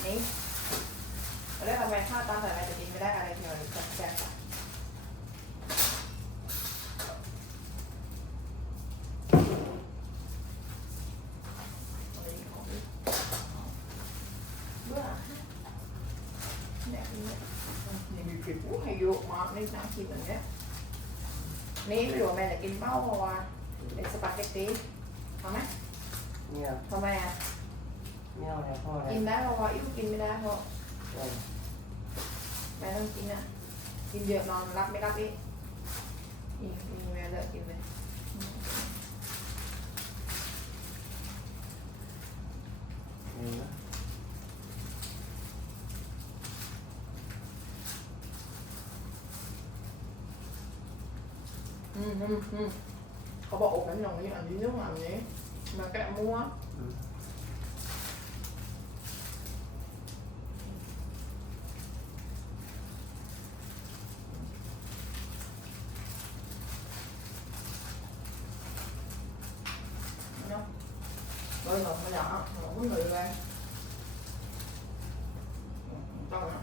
ทำไมข้าวตามใส่อะไรจะกินไม่ได้อะไรเกี่ยวกับแกงเบื่อเนี่นี่มีผิดอู้ให้เยอะมากนี่น่ากินอย่างเนี้ยนี่ไม่รู้ว่าแม่จะกินเป้าเพราะว่าเป็นสปาเกตตี้ทำไหมเนี่ยทำไมอะ ไม่เอาแล้วพ่อแล้วกินได้เพราะว่าอิ่วกินไม่ได้เพราะเออแม่ต้องกินอะ กินเยอะนอนรับไม่รับอีกนี่มีแม่เลิกกินเลยนี่นะอืมอืมอืมเขาบอกอกกันหน่อยอันนี้เรื่องอันนี้มาแกะมั่วอืม เนาะ rồi ngọc nó nhỏ ngọc có người lên to nè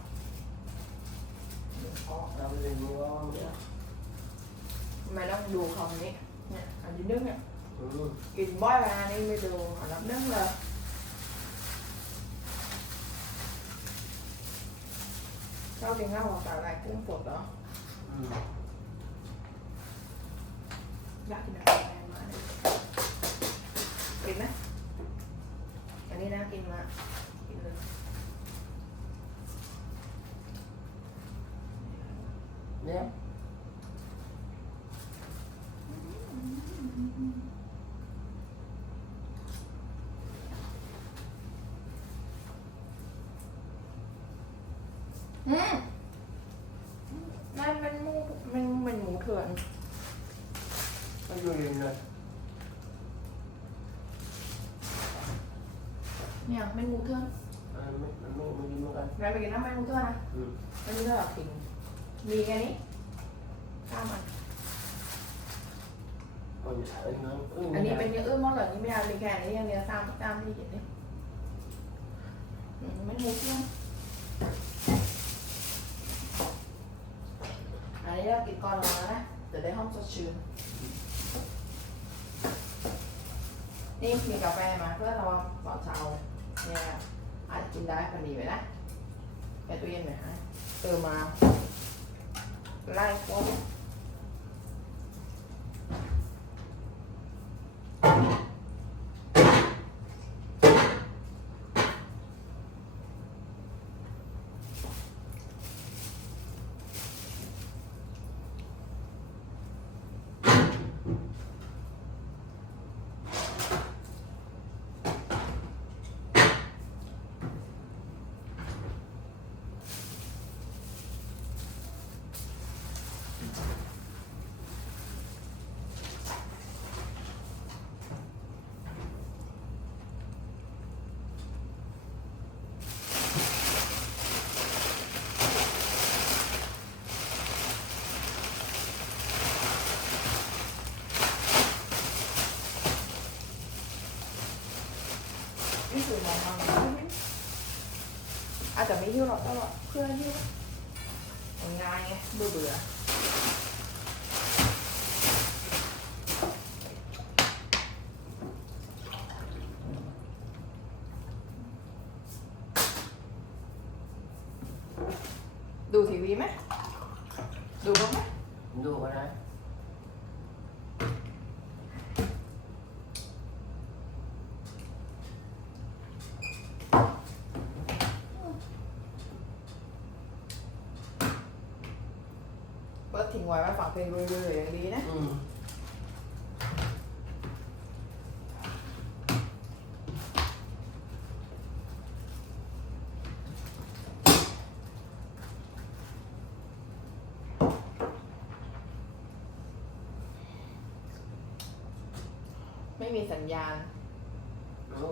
khó เราไปเรียนรู้ว่าเนี่ย mày đang đùa không nhỉ nè anh đi nước nè อืมกินบ่อยมานี่ไม่ดูอันดับหนึ่งเลยเจ้ากินข้าว กินอะไรมาเนี่ยกินเลยเนี่ยอืมนั่นเป็นหมูมันเป็นหมูเถื่อนก็อยู่เรียนเล เนี่ยเป็นหมูเถื่อนเออไม่มันไม่ไม่ดีเหมือนกันแม่ไปกินน้ำมันหมูเถื่อนนะอืมไม่รู้เรื่องกินมีแค่นี้ข้ามมันคนเอ้ยน้องเอ้ยอันนี้เป็นเนื้ออื้อมอสเหรอนี่ไม่เอามีแค่นี้อย่างเดียวตามตามที่เห็นนี่อืมไม่หมูเถื่อนอันนี้เรากินก่อนนอนแล้วนะจะได้ห้องสดชื่นนี่มีกาแฟมาเพื่อเราตอนเช้า เนี่ยอาจจะกินได้พอดีไหมนะแกตู้เย็นไหมฮะเติมมาไล่พวก นี่คือมองมาอาจจะไม่หิ้วหรอกแต่ว่าเพื่อหิ้วง่ายไงเบื่อเบื่อดูทีวีไหม ดูบ้างไหม ดูก็ได้ เปิดทิ้งไว้ไว้ฟังเพลงเรื่อยๆอย่างดีนะ อืมไม่มีสัญญาณ เอ้า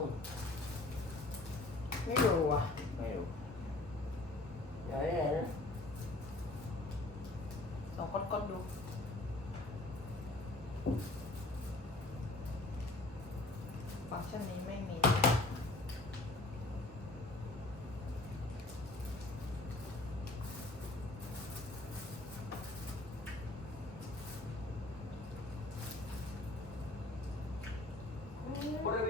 ไม่รู้อะ ไม่รู้อย่าได้เลยนะ ดกดดู ฟังก์ชันนี้ไม่มี